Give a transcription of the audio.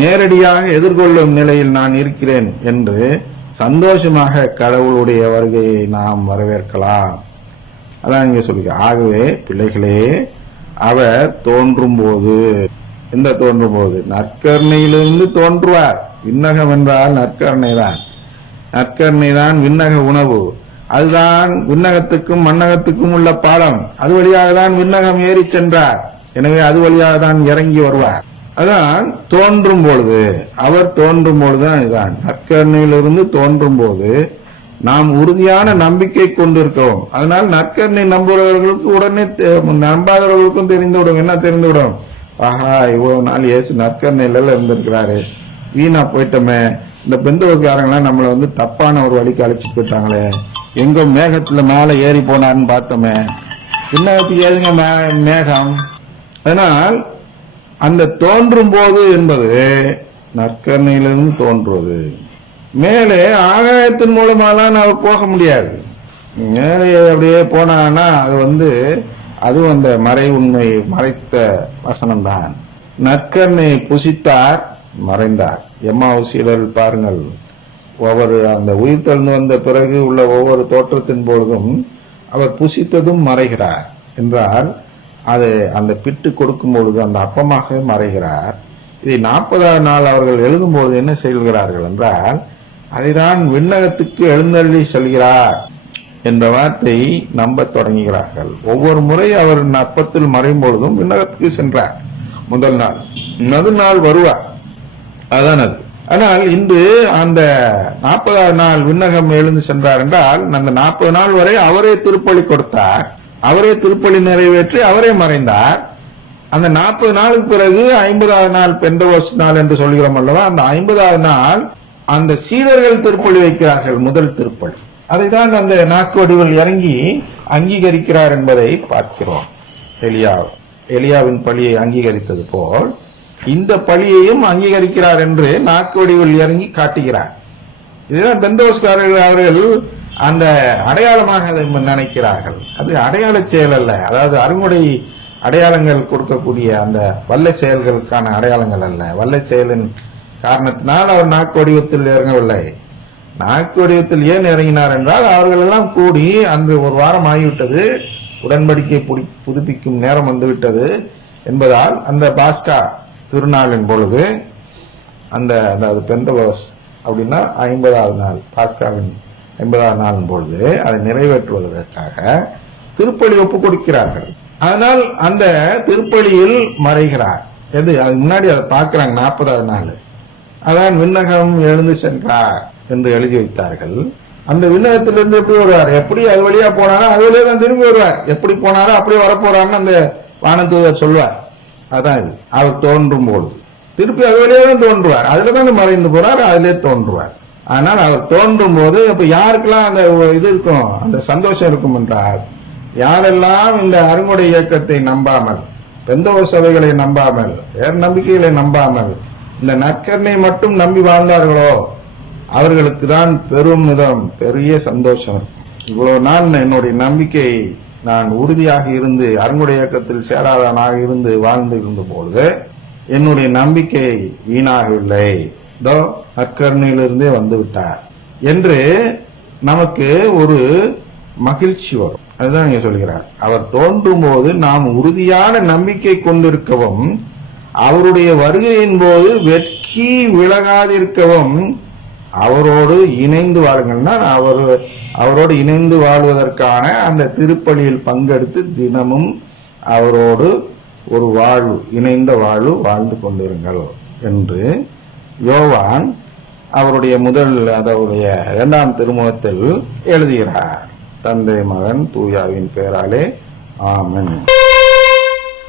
நேரடியாக எதிர்கொள்ளும் நிலையில் நான் இருக்கிறேன் என்று சந்தோஷமாக கடவுளுடைய வருகையை நாம் வரவேற்கலாம். அதான் இங்க சொல்லுங்க. ஆகவே பிள்ளைகளே, அவர் தோன்றும் போது, தோன்றும் போது நற்கருணையிலிருந்து தோன்றுவார். விண்ணகம் என்றால் நற்கருணை தான். நற்கருணை தான் விண்ணக உணவு. அதுதான் விண்ணகத்துக்கும் மண்ணகத்துக்கும் உள்ள பாலம். அது வழியாக தான் விண்ணகம் ஏறி சென்றார். எனவே அது வழியாக தான் இறங்கி வருவார். அதான் தோன்றும் பொழுது, அவர் தோன்றும் பொழுதுதான் இதான் நற்கருணையிலிருந்து தோன்றும் போது நாம் உறுதியான நம்பிக்கை கொண்டிருக்கிறோம். அதனால் நற்கருணை நம்புறவர்களுக்கு உடனே, நம்பாதவர்களுக்கும் தெரிந்துவிடும். என்ன தெரிந்துவிடும்? ஆஹா, இவ்வளவு நாள் இயேசு நற்கருணையில இருந்திருக்கிறாரு, வீணா போயிட்டோமே, இந்த பெந்தகோஸ்காரங்களாம் நம்மளை தப்பான ஒரு வழிக்கு அழைச்சிட்டு போயிட்டாங்களே, எங்க மேகத்துல மேல ஏறி போனார்னு பார்த்தோமே, விண்ணகத்துக்கு ஏதுங்க மேகம். அதனால் அந்த தோன்றும் போது என்பது நற்கருணையிலிருந்து தோன்றுவது. மேலே ஆகாயத்தின் மூலமாலாம் அவர் போக முடியாது. மேலே அப்படியே போனான்னா அது அதுவும் அந்த மறை உண்மை மறைத்த வசனம்தான். நற்கருணை புசித்தார், மறைந்தார். எம்மாவுசியர் பாருங்கள், ஒவ்வொரு அந்த உயிர் தெழுந்து வந்த பிறகு உள்ள ஒவ்வொரு தோற்றத்தின் பொழுதும் அவர் புசித்ததும் மறைகிறார் என்றால், அது அந்த பிட்டு கொடுக்கும் பொழுது அந்த அப்பமாக மறைகிறார். இதை 40ஆவது நாள் அவர்கள் எழுதும்போது என்ன செய்கிறார்கள் என்றால், அதைதான் விண்ணகத்துக்கு எழுந்தள்ளி செல்கிறார் என்ற வார்த்தை நம்ப தொடங்குகிறார்கள். ஒவ்வொரு முறை அவர் அப்பத்தில் மறையும் பொழுதும் விண்ணகத்துக்கு சென்றார். முதல் நாள், மறுநாள் வருவார். அதான் அது. ஆனால் இன்று அந்த 40ஆவது நாள் விண்ணகம் எழுந்து சென்றார் என்றால், அந்த 40 நாள் வரை அவரே திருப்பலி கொடுத்தார், அவரே திருப்பலி நிறைவேற்றி அவரே மறைந்தார். அந்த 40 நாளுக்கு பிறகு 50ஆவது நாள் பெந்தகோஸ்து நாள் என்று சொல்கிறோம் அல்லவா, அந்த 50ஆவது நாள் அந்த சீடர்கள் திருப்பலி வைக்கிறார்கள், முதல் திருப்பலி. அதைதான் அந்த நாக்கு வடிவில் இறங்கி அங்கீகரிக்கிறார் என்பதை பார்க்கிறோம். எலியாவின் பலியை அங்கீகரித்தது போல் இந்த பலியையும் அங்கீகரிக்கிறார் என்று நாக்கு வடிவில் இறங்கி காட்டுகிறார். இதுதான் பெந்தகோஸ்காரர்கள் அவர்கள் அந்த அடையாளமாக அதை நினைக்கிறார்கள். அது அடையாள செயல் அல்ல. அதாவது அருங்குடை அடையாளங்கள் கொடுக்கக்கூடிய அந்த வல்ல செயல்களுக்கான அடையாளங்கள் அல்ல. வல்ல செயலின் காரணத்தினால் அவர் நாக்கு வடிவத்தில் இறங்கவில்லை. நாக்கு வடிவத்தில் ஏன் இறங்கினார் என்றால், அவர்கள் எல்லாம் கூடி அந்த ஒரு வாரம் ஆகிவிட்டது, உடன்படிக்கை புதுப்பிக்கும் நேரம் வந்துவிட்டது என்பதால் அந்த பாஸ்கா திருநாளின் பொழுது அந்த பெந்தகோஸ் அப்படின்னா 50ஆவது நாள், பாஸ்காவின் 50ஆவது நாளின் பொழுது அதை நிறைவேற்றுவதற்காக திருப்பலி ஒப்பு கொடுக்கிறார்கள். அதனால் அந்த திருப்பலியில் மறைகிறார். அது முன்னாடி அதை பார்க்கிறாங்க. 40ஆவது நாள் அதான் விண்ணகம் எழுந்து சென்றார் என்று எழுதி வைத்தார்கள். அந்த விண்ணகத்திலிருந்து எப்படி வருவார்? எப்படி அது வழியா போனாரோ அது வழியா தான் திரும்பி வருவார். எப்படி போனாரோ அப்படியே வரப்போறாருன்னு அந்த வானதூதர் சொல்வார். அதான் இது. அவர் தோன்றும் பொழுது திருப்பி அது வழியா தான் தோன்றுவார். அதுல தான் மறைந்து போறார், அதிலே தோன்றுவார். ஆனால் அவர் தோன்றும் போது அப்ப யாருக்கெல்லாம் அந்த இது இருக்கும், அந்த சந்தோஷம் இருக்கும் என்றால், யாரெல்லாம் இந்த அருங்குடை இயக்கத்தை நம்பாமல், பெந்தகோஸ்து சபைகளை நம்பாமல், வேறு நம்பிக்கைகளை நம்பாமல் இந்த நற்கருணை மட்டும் நம்பி வாழ்ந்தார்களோ அவர்களுக்கு தான் பெரிய சந்தோஷம் இருக்கும். இவ்வளவு நாள் என்னுடைய நம்பிக்கை நான் உறுதியாக இருந்து அருங்குடை இயக்கத்தில் சேராதவனாக இருந்து வாழ்ந்து இருந்த பொழுது என்னுடைய நம்பிக்கை வீணாகவில்லை, இதோ நற்கருணையிலிருந்தே வந்து விட்டார் என்று நமக்கு ஒரு மகிழ்ச்சி வரும். அதுதான் நீங்க சொல்கிறார். அவர் தோன்றும் போது நாம் உறுதியான நம்பிக்கை கொண்டிருக்கவும், அவருடைய வருகையின் போது வெட்கி விலகாதிருக்கவும் அவரோடு இணைந்து வாழுங்கள்னா, அவரோடு இணைந்து வாழ்வதற்கான அந்த திருப்பலியில் பங்கெடுத்து தினமும் அவரோடு ஒரு வாழ்வு, இணைந்த வாழ்வு வாழ்ந்து கொண்டிருங்கள் என்று யோவான் அவருடைய அதனுடைய 2ஆம் திருமுகத்தில் எழுதுகிறார். தந்தை மகன் தூயாவின் பெயராலே ஆமென்.